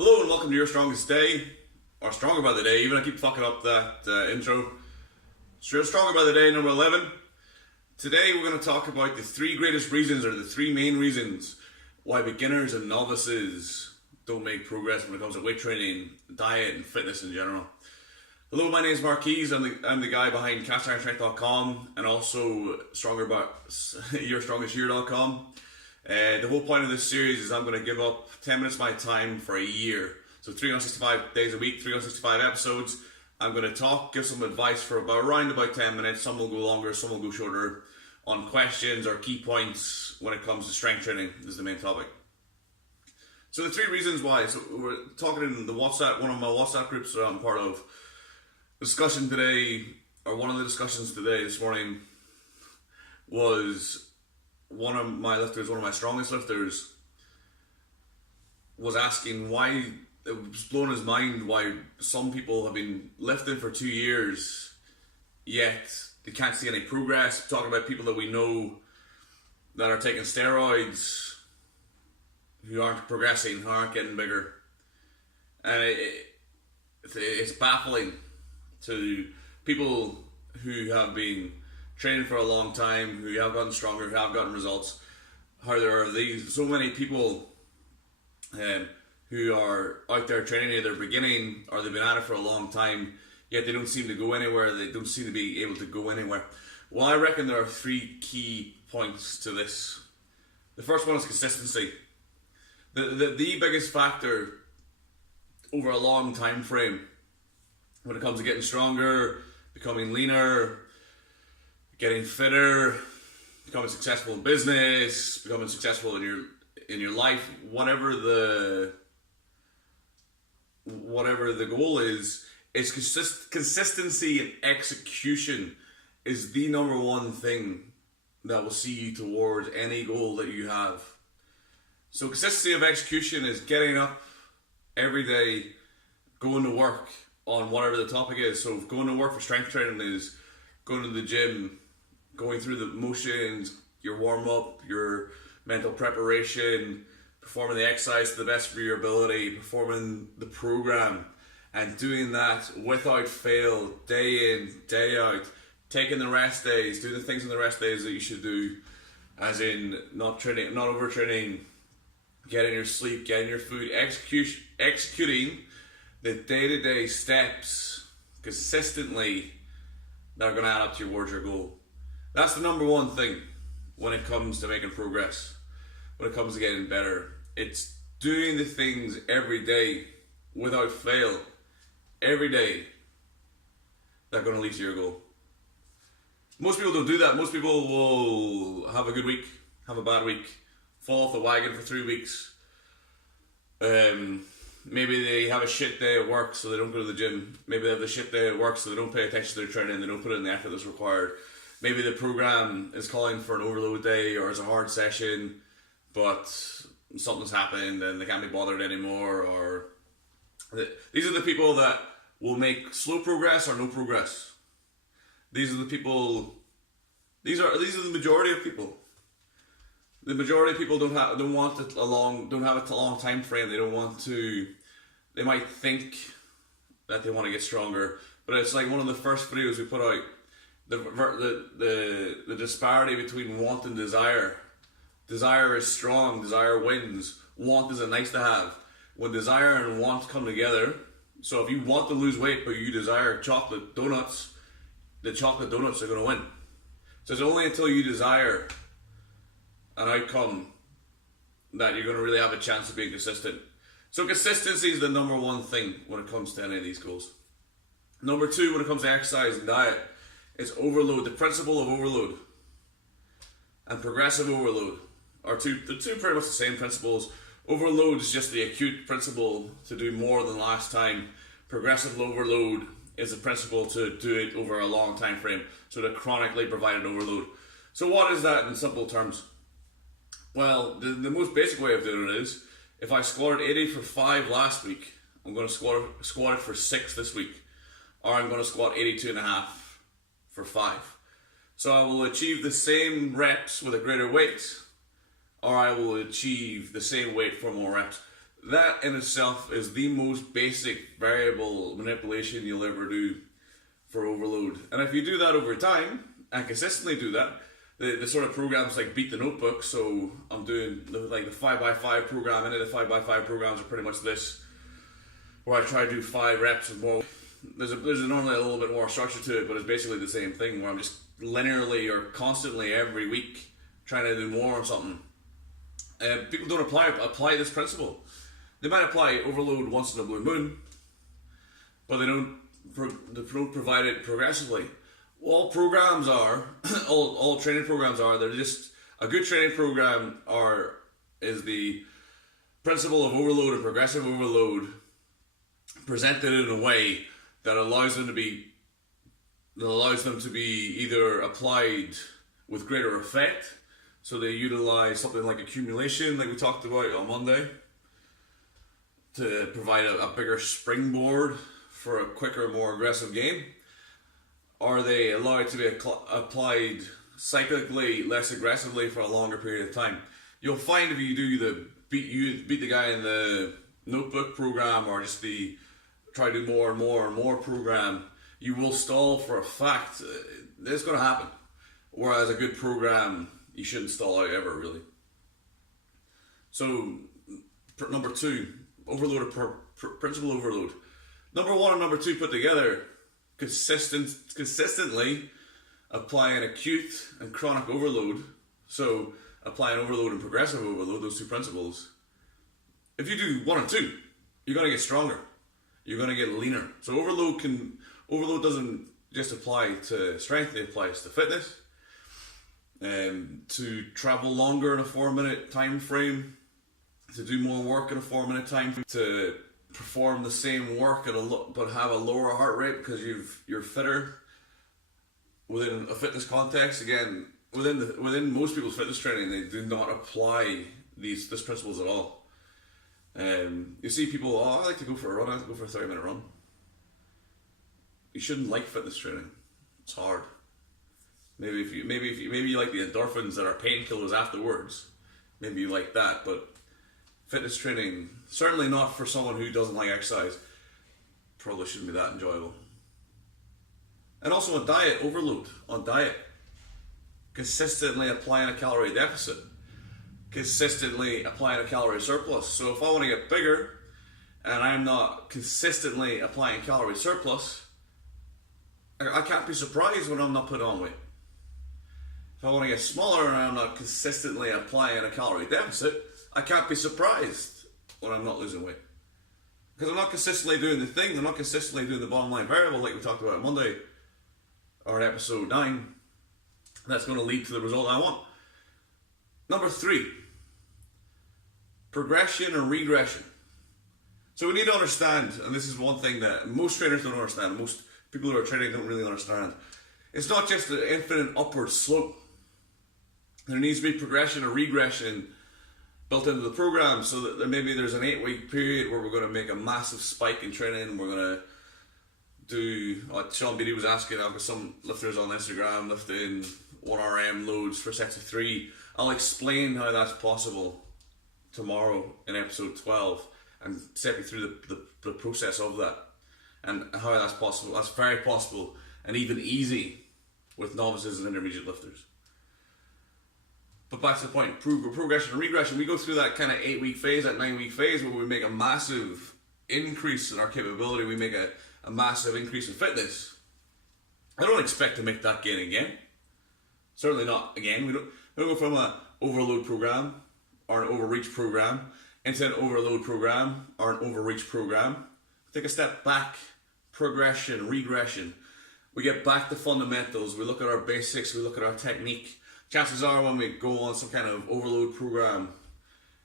Hello and welcome to Your Strongest Day, or Stronger by the Day, even I keep fucking up that intro. Stronger by the Day, number 11. Today we're going to talk about the three greatest reasons, or the three main reasons, why beginners and novices don't make progress when it comes to weight training, diet, and fitness in general. Hello, my name is Marquise. I'm the guy behind castironstrength.com and also YourStrongestYear.com. The whole point of this series is I'm going to give up 10 minutes of my time for a year. So 365 days a week, 365 episodes. I'm going to talk, give some advice for around about 10 minutes. Some will go longer, some will go shorter, on questions or key points when it comes to strength training. This is the main topic. So the three reasons why. So we're talking in the WhatsApp, one of my WhatsApp groups that I'm part of. Discussion today, or one of the discussions today, this morning, was one of my strongest lifters, was asking why, it was blowing his mind why some people have been lifting for 2 years, yet they can't see any progress. Talking about people that we know that are taking steroids, who aren't progressing, who aren't getting bigger. And it's baffling to people who have been training for a long time, who have gotten stronger, who have gotten results, how there are so many people who are out there training, either beginning or they've been at it for a long time, yet they don't seem to go anywhere, they don't seem to be able to go anywhere. Well, I reckon there are three key points to this. The first one is consistency. The biggest factor over a long time frame when it comes to getting stronger, becoming leaner, getting fitter, becoming successful in business, becoming successful in your life, whatever the goal is, it's consistency and execution is the number one thing that will see you towards any goal that you have. So consistency of execution is getting up every day, going to work on whatever the topic is. So going to work for strength training is going to the gym, going through the motions, your warm-up, your mental preparation, performing the exercise to the best of your ability, performing the program, and doing that without fail, day in, day out, taking the rest days, doing the things in the rest days that you should do, as in not overtraining, getting your sleep, getting your food, executing the day-to-day steps consistently that are going to add up towards your goal. That's the number one thing when it comes to making progress, when it comes to getting better. It's doing the things every day without fail, every day, that are going to lead to your goal. Most people don't do that. Most people will have a good week, have a bad week, fall off the wagon for 3 weeks. Maybe they have a shit day at work, so they don't go to the gym. Maybe they have a shit day at work, so they don't pay attention to their training, they don't put in the effort that's required. Maybe the program is calling for an overload day, or it's a hard session, but something's happened and they can't be bothered anymore. Or these are the people that will make slow progress or no progress. These are the people. These are the majority of people. The majority of people don't have a long time frame. They don't want to. They might think that they want to get stronger, but it's like one of the first videos we put out. The disparity between want and desire. Desire is strong. Desire wins. Want is a nice to have. When desire and want come together, so if you want to lose weight but you desire chocolate donuts, the chocolate donuts are going to win. So it's only until you desire an outcome that you're going to really have a chance of being consistent. So consistency is the number one thing when it comes to any of these goals. Number two, when it comes to exercise and diet, it's overload. The principle of overload and progressive overload are the two pretty much the same principles. Overload is just the acute principle to do more than last time. Progressive overload is the principle to do it over a long time frame, so to chronically provide an overload. So what is that in simple terms? Well, the most basic way of doing it is, if I squatted 80 for 5 last week, I'm going to squat it for 6 this week. Or I'm going to squat 82.5 for 5. So I will achieve the same reps with a greater weight, or I will achieve the same weight for more reps. That in itself is the most basic variable manipulation you'll ever do for overload. And if you do that over time and consistently do that, the sort of programs like Beat the Notebook, so I'm doing the 5x5 program, any of the 5x5 programs are pretty much this, where I try to do 5 reps with more. There's normally a little bit more structure to it, but it's basically the same thing where I'm just linearly or constantly every week trying to do more or something. People don't apply this principle. They might apply overload once in a blue moon, but they don't provide it progressively. All programs are, all training programs are, they're just, a good training program is the principle of overload and progressive overload presented in a way that allows them to be either applied with greater effect. So they utilize something like accumulation, like we talked about on Monday, to provide a bigger springboard for a quicker, more aggressive game. Or they allow it to be applied cyclically, less aggressively for a longer period of time. You'll find if you do beat the guy in the notebook program, or just the try to do more and more and more program, you will stall for a fact. It's going to happen. Whereas a good program, you shouldn't stall out ever, really. So, number 2, overload principal overload. Number 1 and number 2 put together, consistently applying acute and chronic overload. So, applying overload and progressive overload, those 2 principles. If you do 1 and 2, you're going to get stronger. You're going to get leaner. So overload doesn't just apply to strength, it applies to fitness. To travel longer in a 4-minute time frame, to do more work in a 4-minute time frame, to perform the same work but have a lower heart rate because you're fitter within a fitness context. Again, within most people's fitness training, they do not apply these principles at all. You see people, I like to go for a run, I like to go for a 30-minute run. You shouldn't like fitness training. It's hard. Maybe you like the endorphins that are painkillers afterwards. Maybe you like that, but fitness training, certainly not for someone who doesn't like exercise, probably shouldn't be that enjoyable. And also on diet, overload on diet. Consistently applying a calorie deficit. Consistently applying a calorie surplus. So if I want to get bigger and I'm not consistently applying calorie surplus, I can't be surprised when I'm not putting on weight. If I want to get smaller and I'm not consistently applying a calorie deficit, I can't be surprised when I'm not losing weight. Because I'm not consistently doing the thing, I'm not consistently doing the bottom line variable like we talked about on Monday, or in episode 9, that's going to lead to the result I want. Number 3, progression and regression. So we need to understand, and this is one thing that most trainers don't understand, most people who are training don't really understand. It's not just an infinite upward slope. There needs to be progression and regression built into the program, so that maybe there's an 8-week period where we're going to make a massive spike in training. We're going to do, like Sean Beatty was asking, I've got some lifters on Instagram lifting 1RM loads for sets of 3. I'll explain how that's possible tomorrow in episode 12 and step you through the process of that and how that's possible. That's very possible and even easy with novices and intermediate lifters. But back to the point, progression and regression, we go through that kind of 8-week phase, that 9-week phase where we make a massive increase in our capability, we make a massive increase in fitness. I don't expect to make that gain again. Certainly not again. We don't go from an overload program or an overreach program into an overload program or an overreach program. Take a step back, progression, regression. We get back to fundamentals, we look at our basics, we look at our technique. Chances are when we go on some kind of overload program,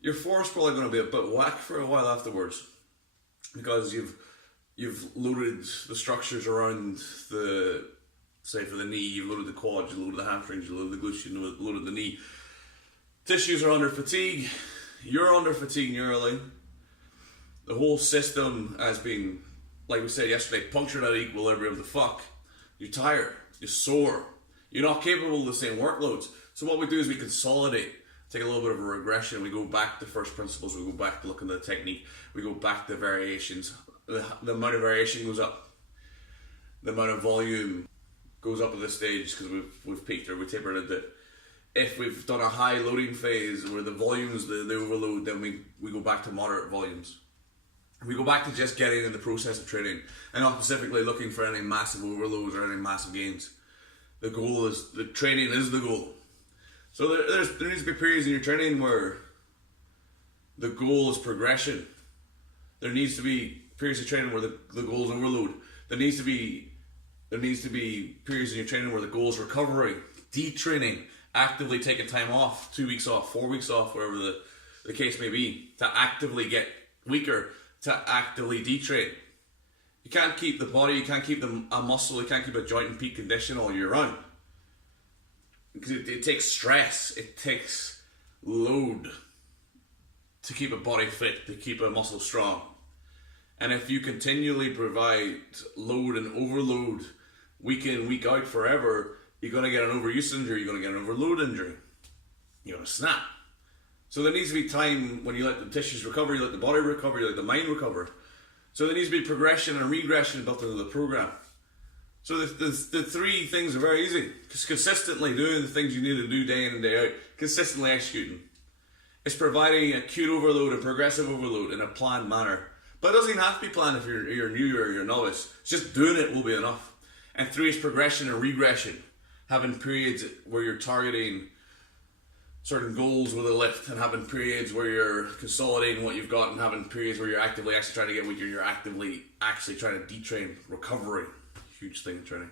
your force probably going to be a bit whack for a while afterwards because you've loaded the structures around the, say for the knee, you've loaded the quads, you loaded the hamstrings, you loaded the glutes, you loaded the knee. Tissues are under fatigue, you're under fatigue nearly. The whole system has been, like we said yesterday, punctured at equilibrium. The fuck. You're tired, you're sore, you're not capable of the same workloads. So what we do is we consolidate take a little bit of a regression. We go back to first principles. We go back to looking at the technique. We go back to variations. The amount of variation goes up. The amount of volume goes up at this stage because we've peaked or we tapered a bit. If we've done a high loading phase where the volumes, the overload, then we go back to moderate volumes. We go back to just getting in the process of training and not specifically looking for any massive overloads or any massive gains. The goal is, the training is the goal. So there needs to be periods in your training where the goal is progression. There needs to be periods of training where the goal is overload. There needs to be periods in your training where the goal is recovery, detraining, actively taking time off, 2 weeks off, 4 weeks off, wherever the case may be, to actively get weaker, to actively detrain. You can't keep the body, you can't keep a muscle, you can't keep a joint in peak condition all year round. Because it takes stress, it takes load to keep a body fit, to keep a muscle strong. And if you continually provide load and overload week in, week out forever, you're going to get an overuse injury, you're going to get an overload injury. You're going to snap. So there needs to be time when you let the tissues recover, you let the body recover, you let the mind recover. So there needs to be progression and regression built into the program. So the three things are very easy. Just consistently doing the things you need to do day in and day out. Consistently executing. It's providing acute overload and progressive overload in a planned manner. But it doesn't even have to be planned if you're new or you're a novice. Just doing it will be enough. And 3 is progression and regression. Having periods where you're targeting certain goals with a lift, and having periods where you're consolidating what you've got, and having periods where you're actively actually trying to get weaker, you're actively actually trying to detrain. Recovery, huge thing in training.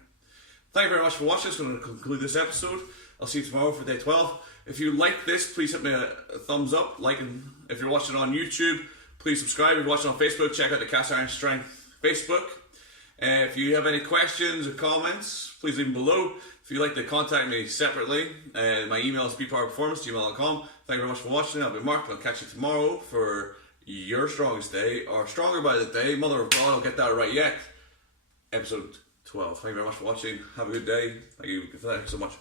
Thank you very much for watching. It's going to conclude this episode. I'll see you tomorrow for day 12. If you like this, please hit me a thumbs up. Like, and if you're watching on YouTube, please subscribe. If you're watching on Facebook, check out the Cast Iron Strength Facebook. If you have any questions or comments, please leave them below. If you'd like to contact me separately, my email is bpowerperformance@gmail.com. Thank you very much for watching. I'll be Mark. I'll catch you tomorrow for your strongest day, or stronger by the day. Mother of God, I'll get that right yet. Episode 12. Thank you very much for watching. Have a good day. Thank you so much.